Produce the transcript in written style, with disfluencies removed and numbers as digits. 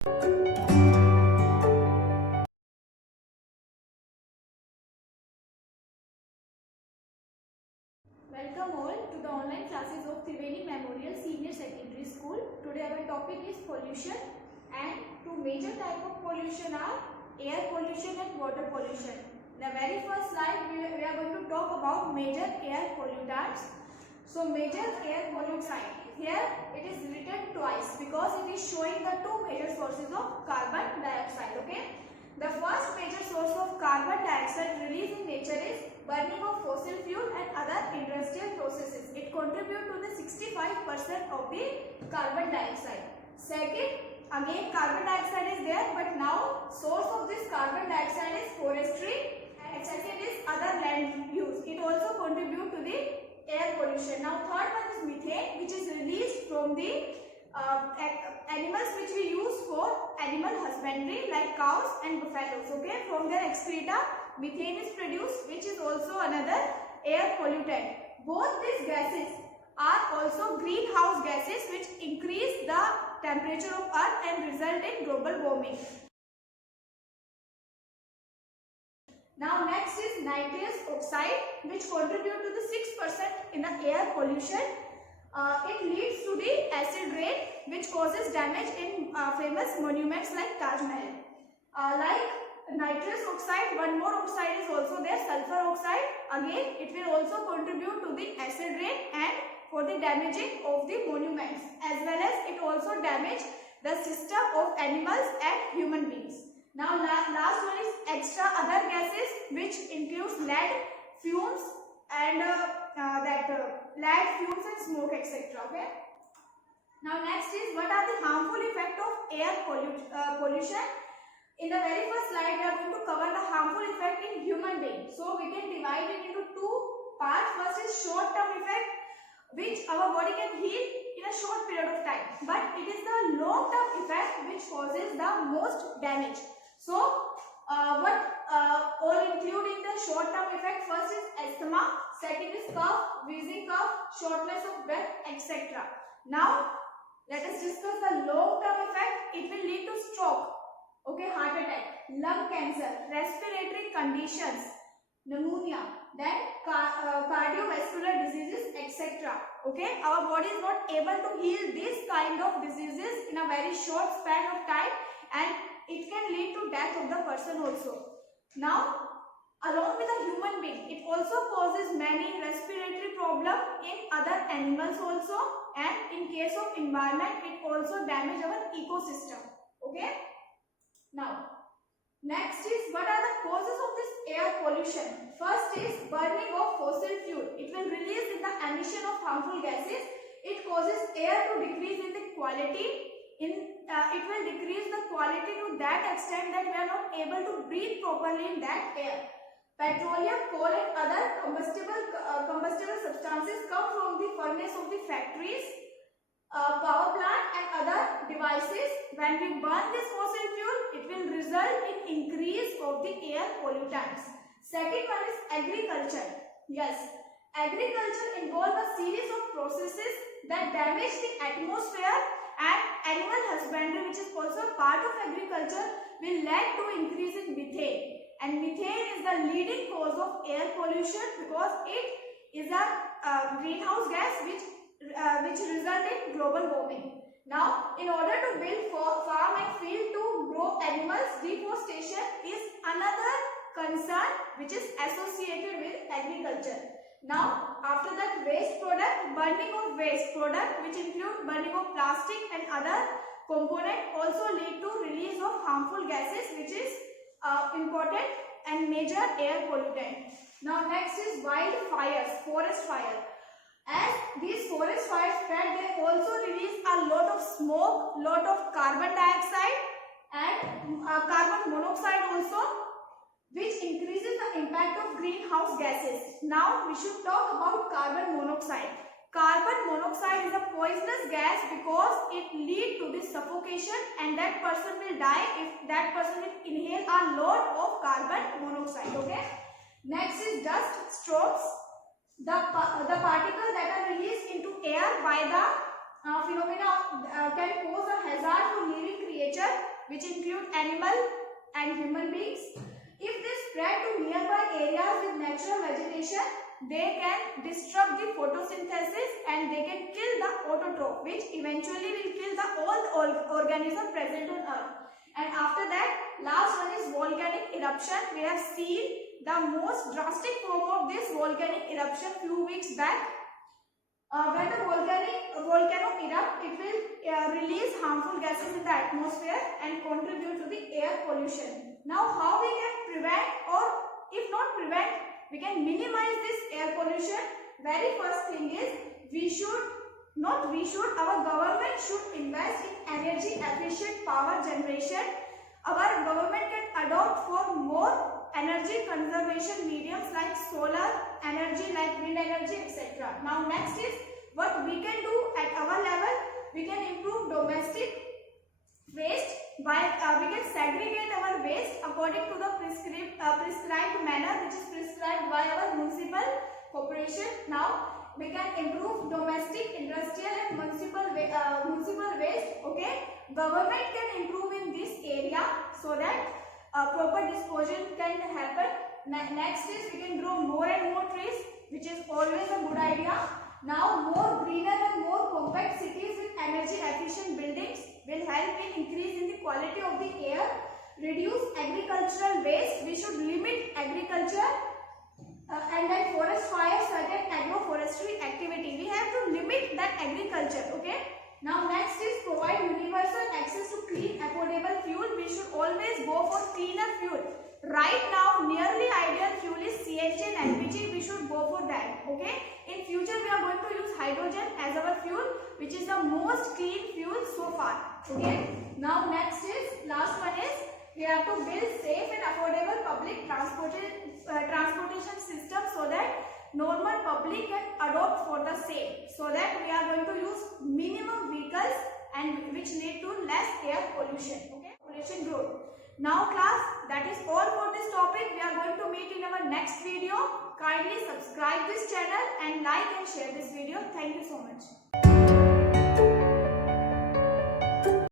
Welcome all to the online classes of Triveni Memorial Senior Secondary School. Today our topic is pollution, and two major types of pollution are air pollution and water pollution. The very first slide we are going to talk about major air pollutants. So major air pollutant, here it is written twice because it is showing the two major sources of carbon dioxide. Okay, the first major source of carbon dioxide released in nature is burning of fossil fuel and other industrial processes. It contributes to the 65% of the carbon dioxide. Second, again carbon dioxide is there, but now source of this carbon dioxide is forestry, and second is other land use. It also contributes to the air pollution. Now third one is methane, which is released from the animals which we use for animal husbandry like cows and buffaloes. Okay, from their excreta methane is produced, which is also another air pollutant. Both these gases are also greenhouse gases which increase the temperature of earth and result in global warming. Now next is nitrous oxide, which contribute to the 6% in the air pollution. It leads to the acid rain, which causes damage in famous monuments like Taj Mahal. Like nitrous oxide, one more oxide is also there, sulfur oxide. Again, it will also contribute to the acid rain and for the damaging of the monuments, as well as it also damage the system of animals and human beings. Now last one is extra other gases, which includes lead, fumes and lead, fumes and smoke, etc. Okay. Now next is what are the harmful effects of air pollution. In the very first slide, we are going to cover the harmful effect in human being. So we can divide it into two parts. First is short-term effect, which our body can heal in a short period of time. But it is the long-term effect which causes the most damage. So what all include in the short-term effect? First is asthma, second is cough, wheezing cough, shortness of breath, etc. Now let us discuss the long-term effect. It will lead to stroke. Okay, heart attack, lung cancer, respiratory conditions, pneumonia, then cardiovascular diseases, etc. Okay, our body is not able to heal this kind of diseases in a very short span of time, and it can lead to death of the person also. Now, along with the human being, it also causes many respiratory problems in other animals also, and in case of environment, it also damages our ecosystem. Okay. Now, next is what are the causes of this air pollution. First is burning of fossil fuel. It will release in the emission of harmful gases. It causes air to decrease in the quality. It will decrease the quality to that extent that we are not able to breathe properly in that air. Petroleum, coal and other combustible substances come from the furnace of the factories, power plant and other devices. When we burn this fossil fuel, it will result in increase of the air pollutants. Second one is agriculture. Yes, agriculture involves a series of processes that damage the atmosphere, and animal husbandry, which is also part of agriculture, will lead to increase in methane. And methane is the leading cause of air pollution because it is a greenhouse gas which result in global warming. Now, in order to build farm and field to grow animals, deforestation is another concern which is associated with agriculture. Now, after that, waste product, burning of waste product, which include burning of plastic and other component, also lead to release of harmful gases, which is important and major air pollutant. Now, next is wildfires, forest fire. As these forest fires spread, they also release a lot of smoke, lot of carbon dioxide and carbon monoxide also, which increases the impact of greenhouse gases. Now we should talk about carbon monoxide. Carbon monoxide is a poisonous gas because it leads to the suffocation, and that person will die if that person will inhale a lot of carbon monoxide. Okay. Next is dust storms. The particles that are released into air by the phenomena can pose a hazard to living creature which include animal and human beings. If they spread to nearby areas with natural vegetation, they can disrupt the photosynthesis and they can kill the autotroph, which eventually will kill the all organisms present on Earth. And after that, last one is volcanic eruption. We have seen the most drastic form of this volcanic eruption few weeks back. When the volcano erupt, it will release harmful gases in the atmosphere and contribute to the air pollution. Now, how we can prevent, or if not prevent, we can minimize this air pollution? Very first thing is our government should invest in energy efficient power generation. Our government can adopt for more energy conservation mediums like solar energy, like wind energy, etc. Now next is what we can do at our level. We can improve domestic waste by we can segregate our waste according to the prescribed manner, which is prescribed by our municipal corporation. Now we can improve domestic, industrial and municipal waste. Okay, government can improve in this area so that proper disposal can happen. Next is we can grow more and more trees, which is always a good idea. Now more greener and more compact cities with energy efficient buildings will help in increase in the quality of the air. Reduce agricultural waste. We should limit agriculture and then forest fire, certain agroforestry activity. We have to limit that agriculture. Okay. Now next is provide universal access to clean affordable fuel. We should always go for cleaner fuel. Right now nearly ideal fuel is CNG and LPG. We should go for that. Okay. In future we are going to use hydrogen as our fuel, which is the most clean fuel so far. Okay. Now next is, last one is, we have to build safe and affordable public transportation system so that normal public can adopt for the same, so that we are going to use minimum vehicles and which lead to less air pollution. Okay, pollution growth. Now class, that is all for this topic. We are going to meet in our next video. Kindly subscribe this channel and like and share this video. Thank you so much.